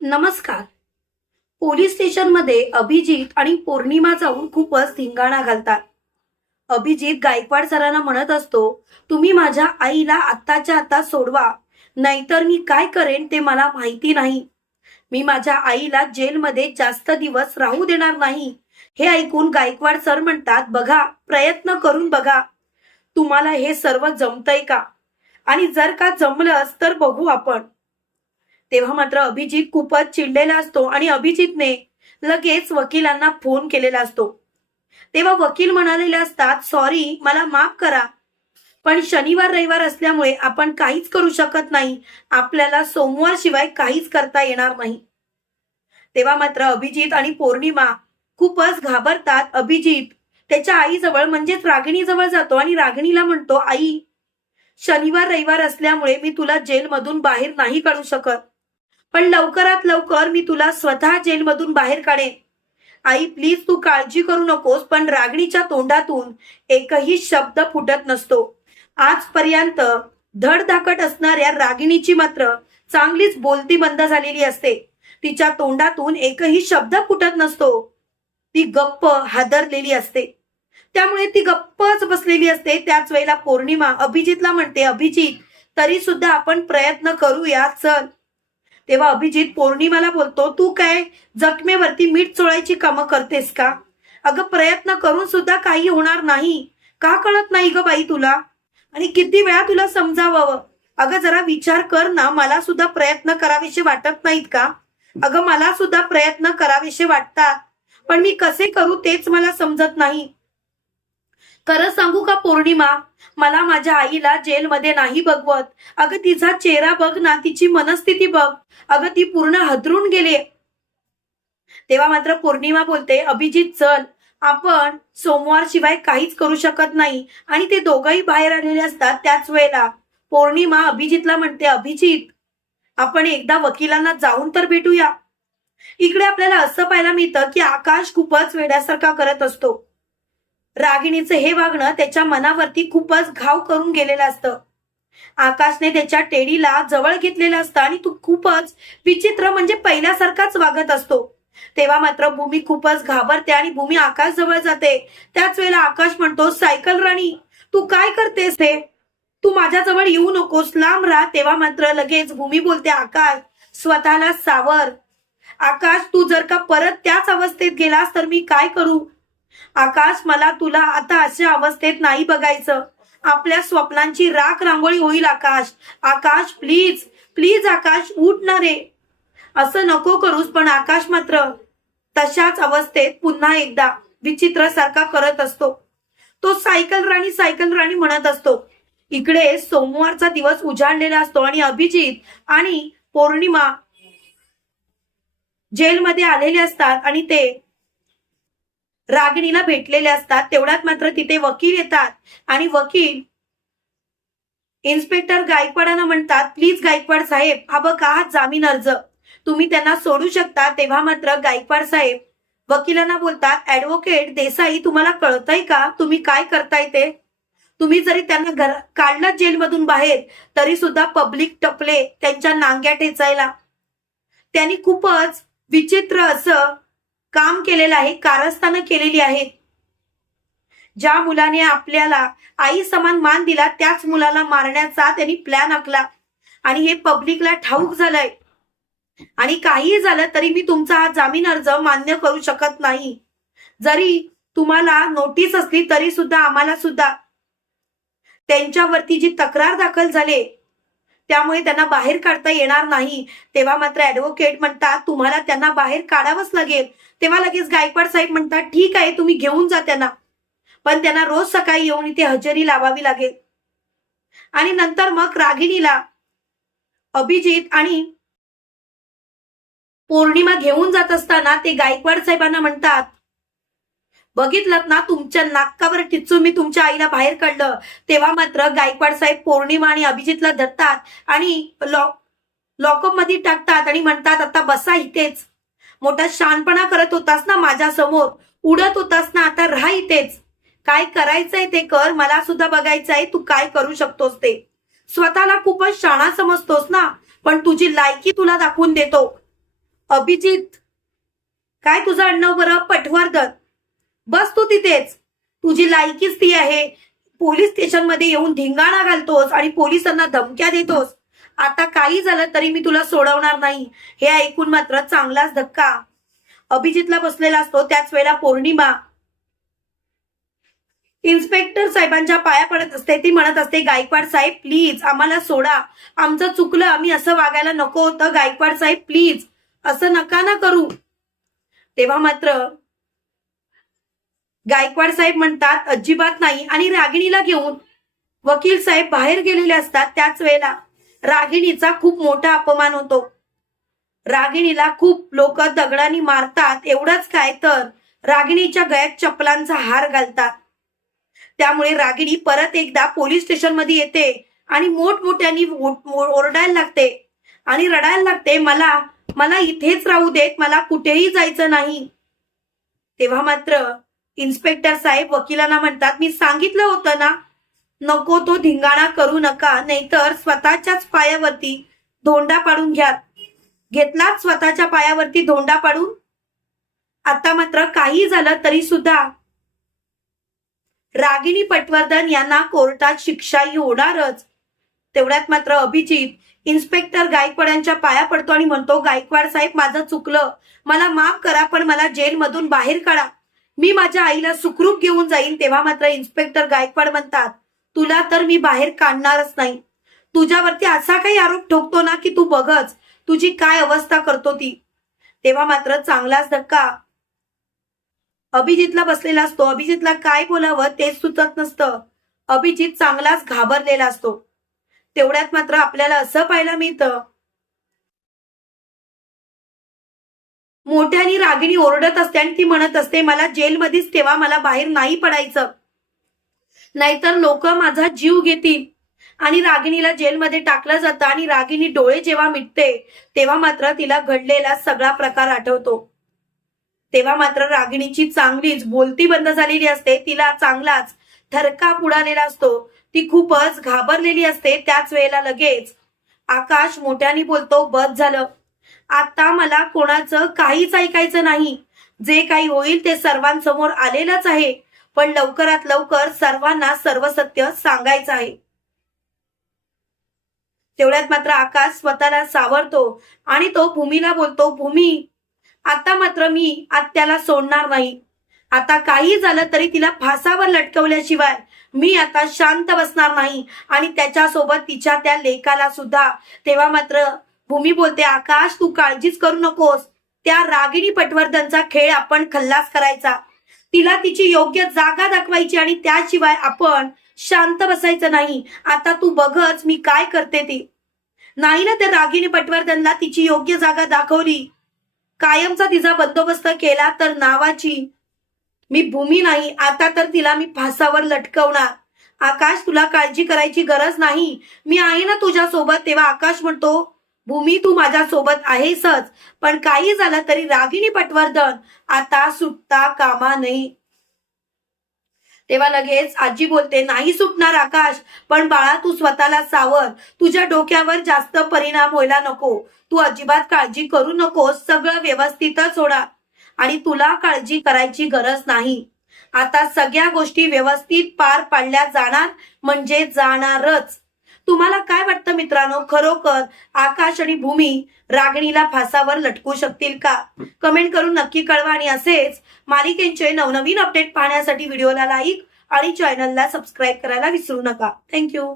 नमस्कार. पोलीस स्टेशनमध्ये अभिजित आणि पौर्णिमा जाऊन खूपच धिंगाणा घालतात. अभिजित गायकवाड सरांना म्हणत असतो तुम्ही माझ्या आईला आत्ताच्या आता सोडवा नाहीतर मी काय करेन ते मला माहिती नाही. मी माझ्या आईला जेलमध्ये जास्त दिवस राहू देणार नाही. हे ऐकून गायकवाड सर म्हणतात बघा प्रयत्न करून बघा. तुम्हाला हे सर्व जमतंय का? आणि जर का जमलंच तर बघू आपण. तेव्हा मात्र अभिजित खूपच चिडलेला असतो आणि अभिजितने लगेच वकिलांना फोन केलेला असतो. तेव्हा वकील म्हणालेले असतात सॉरी मला माफ करा. पण शनिवार रविवार असल्यामुळे आपण काहीच करू शकत नाही. आपल्याला सोमवार शिवाय काहीच करता येणार नाही. तेव्हा मात्र अभिजित आणि पौर्णिमा खूपच घाबरतात. अभिजित त्याच्या आईजवळ म्हणजेच रागिणीजवळ जातो आणि रागिणीला म्हणतो आई शनिवार रविवार असल्यामुळे मी तुला जेलमधून बाहेर नाही काढू शकत. पण लवकरात लवकर मी तुला स्वतः जेलमधून बाहेर काढेन. आई प्लीज तू काळजी करू नकोस पण रागणीच्या तोंडातून एकही शब्द फुटत नसतो. आजपर्यंत धडधाकट असणाऱ्या रागिणीची मात्र चांगलीच बोलती बंद झालेली असते. तिच्या तोंडातून एकही शब्द फुटत नसतो. ती गप्प हादरलेली असते. त्यामुळे ती गप्पच बसलेली असते. त्याच वेळेला पौर्णिमा अभिजितला म्हणते अभिजित तरी सुद्धा आपण प्रयत्न करूया चल. तेव्हा अभिजित पौर्णिमाला बोलतो तू काय जखमेवरती मीठ चोळायची कामं करतेस का? अगं प्रयत्न करून सुद्धा काही होणार नाही. का कळत नाही ग बाई तुला? आणि किती वेळा तुला समजावं? अगं जरा विचार कर ना मला सुद्धा प्रयत्न करावेसे वाटत नाहीत का? अगं मला सुद्धा प्रयत्न करावेसे वाटतात. पण मी कसे करू तेच मला समजत नाही. खरं सांगू का पौर्णिमा? मला माझ्या आईला जेलमध्ये नाही बघवत. अगं तिचा चेहरा बघ ना तिची मनस्थिती बघ. अगं ती पूर्ण हदरून गेले. तेव्हा मात्र पौर्णिमा बोलते अभिजित चल. आपण सोमवार शिवाय काहीच करू शकत नाही. आणि ते दोघंही बाहेर आलेले असतात त्याच वेळेला. पौर्णिमा अभिजितला म्हणते अभिजित आपण एकदा वकिलांना जाऊन तर भेटूया. इकडे आपल्याला असं पाहायला मिळतं की आकाश खूपच वेड्यासारखा करत असतो. रागिणीचं हे वागणं त्याच्या मनावरती खूपच घाव करून गेलेलं असतं. आकाशने त्याच्या टेडीला जवळ घेतलेलं असतं आणि तू खूपच विचित्र म्हणजे पहिल्यासारखाच वागत असतो. तेव्हा मात्र भूमी खूपच घाबरते आणि भूमी आकाश जवळ जाते. त्याच वेळेला आकाश म्हणतो सायकल राणी तू काय करतेस हे? तू माझ्याजवळ येऊ नकोस लांब राहा. तेव्हा मात्र लगेच भूमी बोलते आकाश स्वतःला सावर. आकाश तू जर का परत त्याच अवस्थेत गेलास तर मी काय करू? आकाश मला तुला आता अशा अवस्थेत नाही बघायचं. आपल्या स्वप्नांची राख रांगोळी होईल आकाश. आकाश प्लीज प्लीज आकाश उठ ना रे. असं नको करूस पण आकाश मात्र तशाच अवस्थेत पुन्हा एकदा विचित्र सारखा करत असतो. तो सायकल राणी सायकल राणी म्हणत असतो. इकडे सोमवारचा दिवस उजाडलेला असतो आणि अभिजित आणि पौर्णिमा जेलमध्ये आलेले असतात आणि ते रागिणीला भेटलेले असतात तेवढ्यात मात्र तिथे वकील येतात. आणि वकील इन्स्पेक्टर गायकवाडांना म्हणतात प्लीज गायकवाड साहेब हा बघ हा जामीन अर्ज. तुम्ही त्यांना सोडू शकता. तेव्हा मात्र गायकवाड साहेब वकिलांना बोलतात ऍडव्होकेट देसाई तुम्हाला कळतंय का? तुम्ही काय करताय ते? तुम्ही जरी त्यांना घर काढलं जेलमधून बाहेर तरी सुद्धा पब्लिक टपले त्यांच्या नांग्या ठेचायला त्यांनी खूपच विचित्र असं काम केलेलं आहे कारस्थानं केलेली आहेत ज्या मुलाने आपल्याला आई समान मान दिला त्याच मुलाला मारण्याचा त्यांनी प्लॅन आखला. आणि हे पब्लिकला ठाऊक झालंय. आणि काहीही झालं तरी मी तुमचा हा जामीन अर्ज मान्य करू शकत नाही. जरी तुम्हाला नोटीस असली तरी सुद्धा आम्हाला सुद्धा. त्यांच्यावरती जी तक्रार दाखल झाली त्यामुळे त्यांना बाहेर काढता येणार नाही. तेव्हा मात्र ऍडव्होकेट म्हणतात तुम्हाला त्यांना बाहेर काढावंच लागेल. तेव्हा लगेच गायकवाड साहेब म्हणतात ठीक आहे तुम्ही घेऊन जा त्यांना. पण त्यांना रोज सकाळी येऊन इथे हजेरी लावावी लागेल. आणि नंतर मग रागिणीला अभिजित आणि पौर्णिमा घेऊन जात असताना ते गायकवाड साहेबांना म्हणतात बघितलं ना तुमच्या नाकावर टिचून मी तुमच्या आईला बाहेर काढलं. तेव्हा मात्र गायकवाड साहेब पौर्णिमा आणि अभिजितला धरतात आणि लॉक लॉकअपमध्ये टाकतात आणि म्हणतात आता बसा इथेच. मोठा शानपणा करत होतास ना माझ्यासमोर उडत होतास ना आता राहा इथेच. काय करायचंय ते कर मला सुद्धा बघायचंय तू काय करू शकतोस ते. स्वतःला खूपच शाणा समजतोस ना पण तुझी लायकी तुला दाखवून देतो. अभिजित काय तुझं आडनाव बरं? पटवर्धन. बस तू तिथेच. तुझी लायकीच ती आहे. पोलीस स्टेशनमध्ये येऊन धिंगाणा घालतोस आणि पोलिसांना धमक्या देतोस. आता काही झालं तरी मी तुला सोडवणार नाही. हे ऐकून मात्र चांगलाच धक्का. अभिजितला बसलेला असतो त्याच वेळेला पौर्णिमा. इन्स्पेक्टर साहेबांच्या पाया पडत असते. ती म्हणत असते गायकवाड साहेब प्लीज आम्हाला सोडा. आमचं चुकलं आम्ही असं वागायला नको होतं. गायकवाड साहेब प्लीज असं नका ना करू. तेव्हा मात्र गायकवाड साहेब म्हणतात अजिबात नाही. आणि रागिणीला घेऊन वकील साहेब बाहेर गेलेले असतात त्याच वेळेला रागिणीचा खूप मोठा अपमान होतो. रागिणीला खूप लोक दगडाने मारतात एवढंच काय तर रागिणीच्या गळ्यात चपलांचा हार घालतात. त्यामुळे रागिणी परत एकदा पोलीस स्टेशनमध्ये येते आणि मोठमोठ्यानी ओ- ओरडायला लागते. आणि रडायला लागते मला मला इथेच राहू देत मला कुठेही जायचं नाही. तेव्हा मात्र इन्स्पेक्टर साहेब वकिलांना म्हणतात मी सांगितलं होतं ना नको तो धिंगाणा करू नका नाहीतर स्वतःच्याच पायावरती धोंडा पाडून घ्या. घेतलाच स्वतःच्या पायावरती धोंडा पाडून? आता मात्र काही झालं तरी सुद्धा. रागिणी पटवर्धन यांना कोर्टात शिक्षाही होणारच. तेवढ्यात मात्र अभिजित इन्स्पेक्टर गायकवाडांच्या पाया पडतो आणि म्हणतो गायकवाड साहेब माझं चुकलं. मला माफ करा पण मला जेलमधून बाहेर काढा. मी माझ्या आईला सुखरूप घेऊन जाईन तेव्हा मात्र इन्स्पेक्टर गायकवाड म्हणतात तुला तर मी बाहेर काढणारच नाही. तुझ्यावरती असा काही आरोप ठोकतो ना की तू बघच तुझी काय अवस्था करतो ती. तेव्हा मात्र चांगलाच धक्का. अभिजितला बसलेला असतो. अभिजितला काय बोलावं तेच सुचत नसतं. अभिजित चांगलाच घाबरलेला असतो. तेवढ्यात मात्र आपल्याला असं पाहायला मिळतं मोठ्यानी रागिणी ओरडत असते आणि ती म्हणत असते मला जेलमध्येच ठेवा मला बाहेर नाही पडायचं. नाहीतर लोक माझा जीव घेतील. आणि रागिणीला जेलमध्ये टाकलं जातं आणि रागिणी डोळे जेव्हा मिटते तेव्हा मात्र तिला घडलेला सगळा प्रकार आठवतो. तेव्हा मात्र रागिणीची चांगलीच बोलती बंद झालेली असते. तिला चांगलाच थरका उडालेला असतो. ती खूपच घाबरलेली असते. त्याच वेळेला लगेच आकाश मोठ्याने बोलतो बस झालं. आता मला कोणाचं काहीच ऐकायचं नाही. जे काही होईल ते सर्वांसमोर आलेलंच आहे. पण लवकरात लवकर सर्वांना सर्व सत्य सांगायचं आहे. तेवढ्यात मात्र आकाश स्वतःला सावरतो आणि तो भूमीला बोलतो भूमी आता मात्र मी आत्याला सोडणार नाही. आता काही झालं तरी तिला फासावर लटकवल्याशिवाय मी आता शांत बसणार नाही आणि त्याच्यासोबत तिच्या त्या लेकाला सुद्धा. तेव्हा मात्र भूमी बोलते आकाश तू काळजीच करू नकोस. त्या रागिणी पटवर्धनचा खेळ आपण खल्लास करायचा. तिला तिची योग्य जागा दाखवायची आणि त्याशिवाय आपण शांत बसायचं नाही. आता तू बघच मी काय करते ते. नाही ना त्या रागिणी पटवर्धनला तिची योग्य जागा दाखवली. कायमचा तिचा बंदोबस्त केला तर नावाची. मी भूमी नाही आता तर तिला मी फासावर लटकवणार. आकाश तुला काळजी करायची गरज नाही. मी आहे ना तुझ्या सोबत तेव्हा आकाश म्हणतो भूमी तू माझ्या सोबत आहेसच पण काही झालं तरी रागिणी पटवर्धन आता सुटता कामा नाही तेव्हा लगेच आजी बोलते नाही सुटणार आकाश पण बाळा तू स्वतःला सावर तुझ्या डोक्यावर जास्त परिणाम व्हायला नको. तू अजिबात काळजी करू नकोस सगळं व्यवस्थितच होणार. आणि तुला काळजी करायची गरज नाही. आता सगळ्या गोष्टी व्यवस्थित पार पाडल्या जाणार म्हणजे जाणारच. तुम्हाला काय वाटतं मित्रांनो? खरोखर आकाश आणि भूमी रागणीला फासावर लटकू शकतील का? कमेंट करून नक्की कळवा आणि असेच मालिकेंचे नवनवीन अपडेट पाहण्यासाठी व्हिडिओला लाईक आणि चॅनलला सबस्क्राईब करायला विसरू नका. थँक्यू